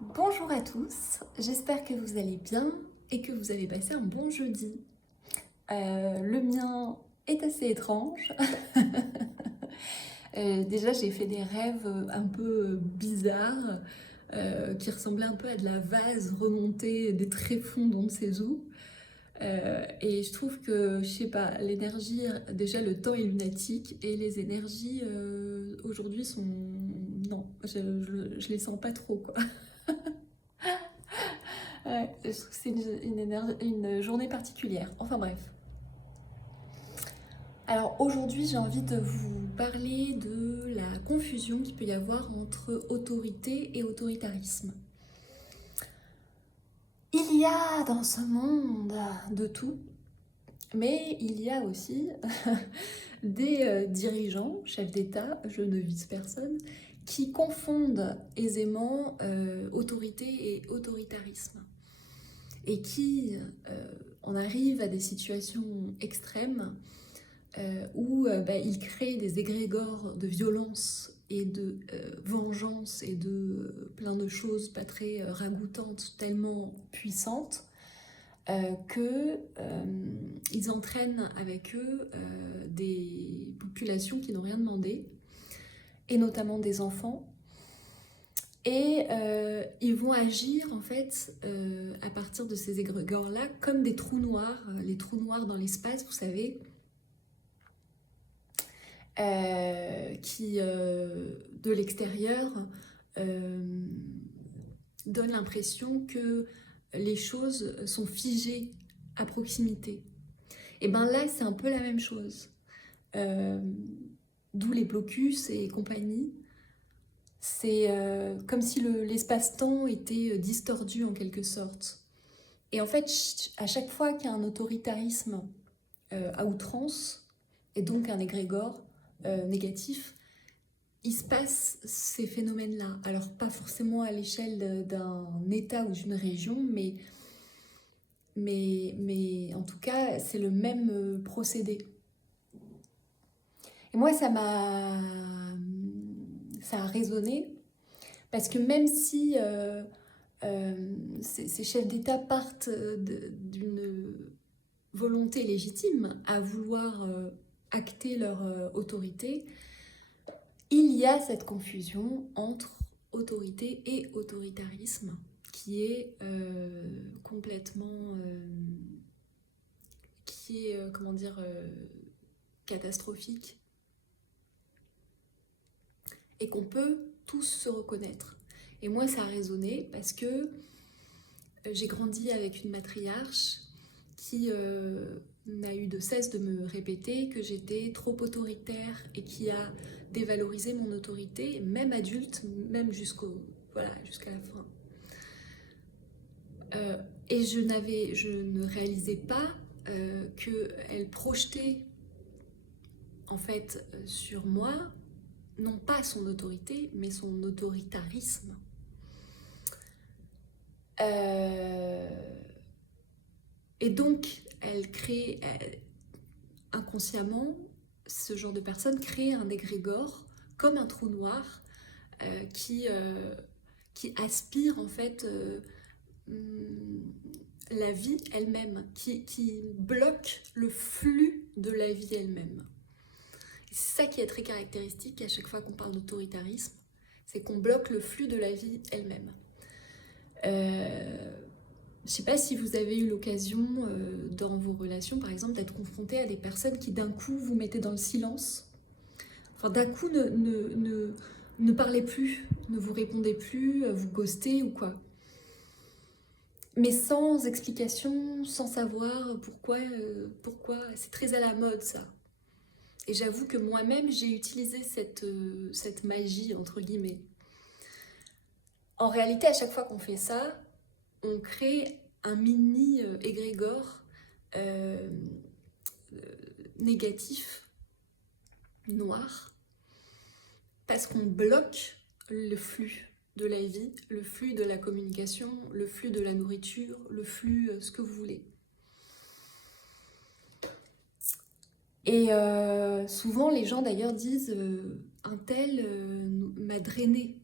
Bonjour à tous, j'espère que vous allez bien et que vous avez passé un bon jeudi. Le mien est assez étrange. Déjà j'ai fait des rêves un peu bizarres qui ressemblaient un peu à de la vase remontée des tréfonds d'on ne sait où. Et je trouve que, je sais pas, l'énergie, déjà le temps est lunatique et les énergies aujourd'hui sont... Non, je les sens pas trop quoi. Ouais, je trouve que c'est une journée particulière. Enfin bref. Alors aujourd'hui, j'ai envie de vous parler de la confusion qu'il peut y avoir entre autorité et autoritarisme. Il y a dans ce monde de tout, mais il y a aussi des dirigeants, chefs d'État, je ne vise personne, qui confondent aisément autorité et autoritarisme. Et qui en arrivent à des situations extrêmes où ils créent des égrégores de violence et de vengeance et de plein de choses pas très ragoûtantes, tellement puissantes, qu'ils entraînent avec eux des populations qui n'ont rien demandé, et notamment des enfants. Et ils vont agir en fait à partir de ces égrégores-là comme des trous noirs, les trous noirs dans l'espace, vous savez, qui de l'extérieur donnent l'impression que les choses sont figées à proximité. Et bien là, c'est un peu la même chose. D'où les blocus et compagnie. C'est comme si l'espace-temps était distordu en quelque sorte. Et en fait, à chaque fois qu'il y a un autoritarisme à outrance, et donc un égrégore négatif, il se passe ces phénomènes-là. Alors pas forcément à l'échelle d'un État ou d'une région, mais en tout cas, c'est le même procédé. Et moi, ça a résonné, parce que même si ces chefs d'État partent d'une volonté légitime à vouloir acter leur autorité, il y a cette confusion entre autorité et autoritarisme qui est complètement... qui est, comment dire, catastrophique et qu'on peut tous se reconnaître. Et moi, ça a résonné parce que j'ai grandi avec une matriarche qui n'a eu de cesse de me répéter que j'étais trop autoritaire et qui a dévalorisé mon autorité, même adulte, même jusqu'à la fin. Et je ne réalisais pas qu'elle projetait en fait sur moi non pas son autorité, mais son autoritarisme. Et donc, inconsciemment, ce genre de personne crée un égrégore comme un trou noir qui aspire en fait la vie elle-même, qui bloque le flux de la vie elle-même. C'est ça qui est très caractéristique à chaque fois qu'on parle d'autoritarisme, c'est qu'on bloque le flux de la vie elle-même. Je ne sais pas si vous avez eu l'occasion dans vos relations, par exemple, d'être confronté à des personnes qui d'un coup vous mettaient dans le silence. Enfin, d'un coup ne parlez plus, ne vous répondez plus, vous ghostez ou quoi. Mais sans explication, sans savoir pourquoi. C'est très à la mode ça. Et j'avoue que moi-même, j'ai utilisé cette magie, entre guillemets. En réalité, à chaque fois qu'on fait ça, on crée un mini égrégore négatif, noir, parce qu'on bloque le flux de la vie, le flux de la communication, le flux de la nourriture, le flux, ce que vous voulez. Et souvent, les gens d'ailleurs disent un tel m'a drainé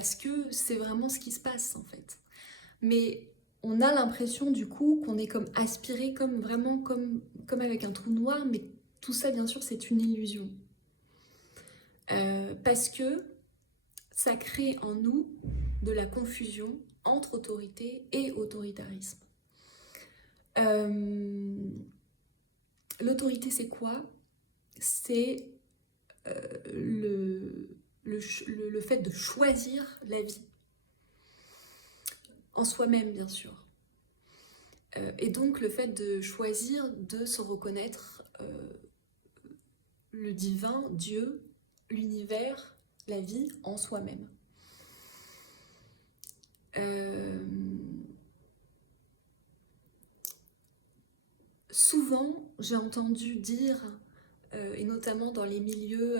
parce que c'est vraiment ce qui se passe en fait. Mais on a l'impression du coup qu'on est comme aspiré, comme vraiment comme avec un trou noir, mais tout ça bien sûr c'est une illusion. Parce que ça crée en nous de la confusion entre autorité et autoritarisme. L'autorité c'est quoi? C'est le fait de choisir la vie. En soi-même, bien sûr. Et donc, le fait de choisir de se reconnaître le divin, Dieu, l'univers, la vie en soi-même. Souvent, j'ai entendu dire, et notamment dans les milieux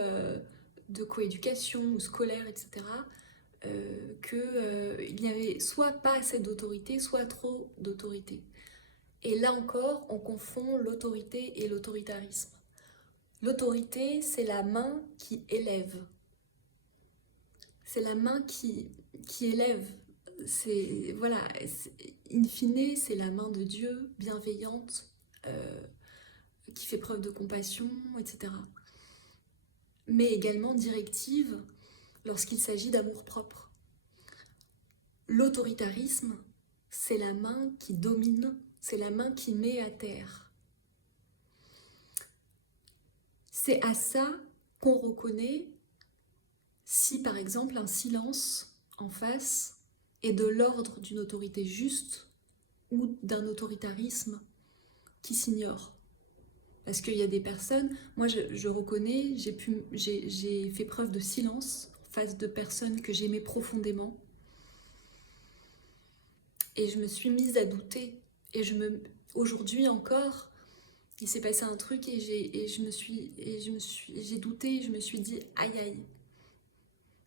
de coéducation ou scolaire, etc., qu'il n'y avait soit pas assez d'autorité, soit trop d'autorité. Et là encore, on confond l'autorité et l'autoritarisme. L'autorité, c'est la main qui élève. C'est la main qui élève. C'est, voilà, in fine, c'est la main de Dieu, bienveillante, qui fait preuve de compassion, etc. Mais également directive lorsqu'il s'agit d'amour-propre. L'autoritarisme, c'est la main qui domine, c'est la main qui met à terre. C'est à ça qu'on reconnaît si, par exemple, un silence en face est de l'ordre d'une autorité juste ou d'un autoritarisme qui s'ignore. Parce qu'il y a des personnes, moi je reconnais, j'ai fait preuve de silence face de personnes que j'aimais profondément. Et je me suis mise à douter. Et aujourd'hui encore, il s'est passé un truc et j'ai douté et je me suis dit aïe aïe.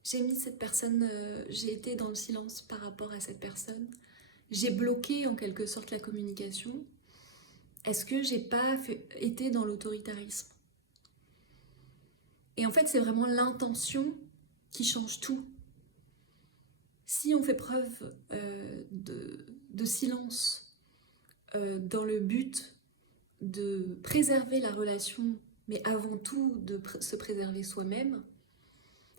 J'ai mis cette personne, j'ai été dans le silence par rapport à cette personne. J'ai bloqué en quelque sorte la communication. Est-ce que j'ai pas été dans l'autoritarisme? Et en fait, c'est vraiment l'intention qui change tout. Si on fait preuve de silence dans le but de préserver la relation, mais avant tout de se préserver soi-même,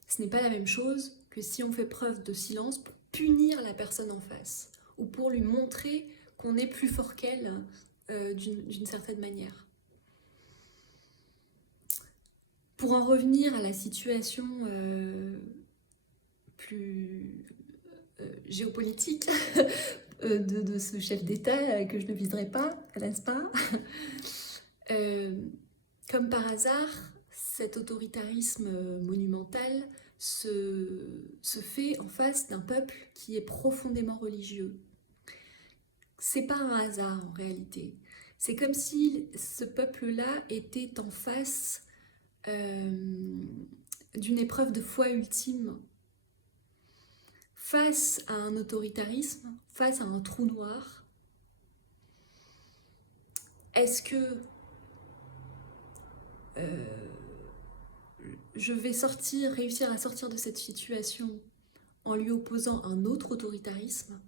ce n'est pas la même chose que si on fait preuve de silence pour punir la personne en face ou pour lui montrer qu'on est plus fort qu'elle d'une certaine manière. Pour en revenir à la situation plus géopolitique de ce chef d'État que je ne viserai pas, n'est-ce pas? Comme par hasard, cet autoritarisme monumental se fait en face d'un peuple qui est profondément religieux. C'est pas un hasard en réalité. C'est comme si ce peuple-là était en face d'une épreuve de foi ultime, face à un autoritarisme, face à un trou noir. Est-ce que je vais réussir à sortir de cette situation en lui opposant un autre autoritarisme,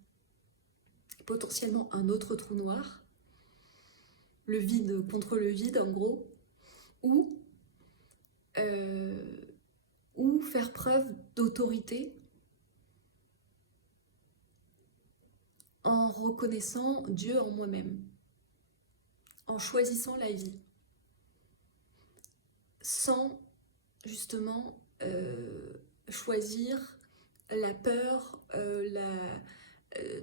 potentiellement un autre trou noir, le vide contre le vide en gros, ou faire preuve d'autorité en reconnaissant Dieu en moi-même, en choisissant la vie, sans justement choisir la peur,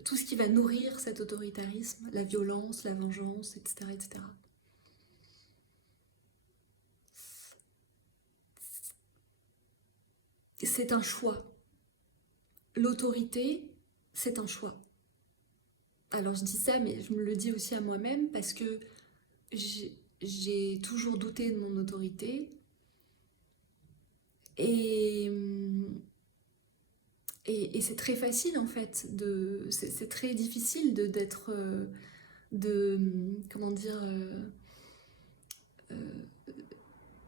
tout ce qui va nourrir cet autoritarisme, la violence, la vengeance, etc. etc. C'est un choix. L'autorité, c'est un choix. Alors je dis ça, mais je me le dis aussi à moi-même parce que j'ai toujours douté de mon autorité et c'est très facile en fait, c'est très difficile d'être, comment dire,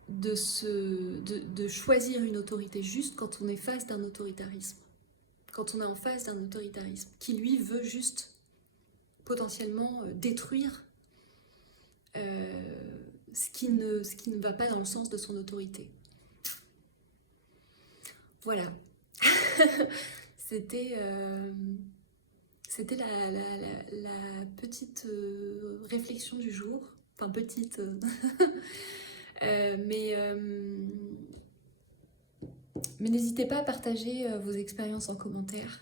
de choisir une autorité juste quand on est face d'un autoritarisme. quand on est en face d'un autoritarisme qui lui veut juste potentiellement détruire ce qui ne va pas dans le sens de son autorité. Voilà. C'était la petite réflexion du jour. Enfin, petite. Mais n'hésitez pas à partager vos expériences en commentaire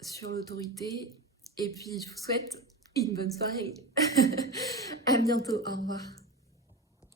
sur l'autorité. Et puis, je vous souhaite une bonne soirée. À bientôt. Au revoir.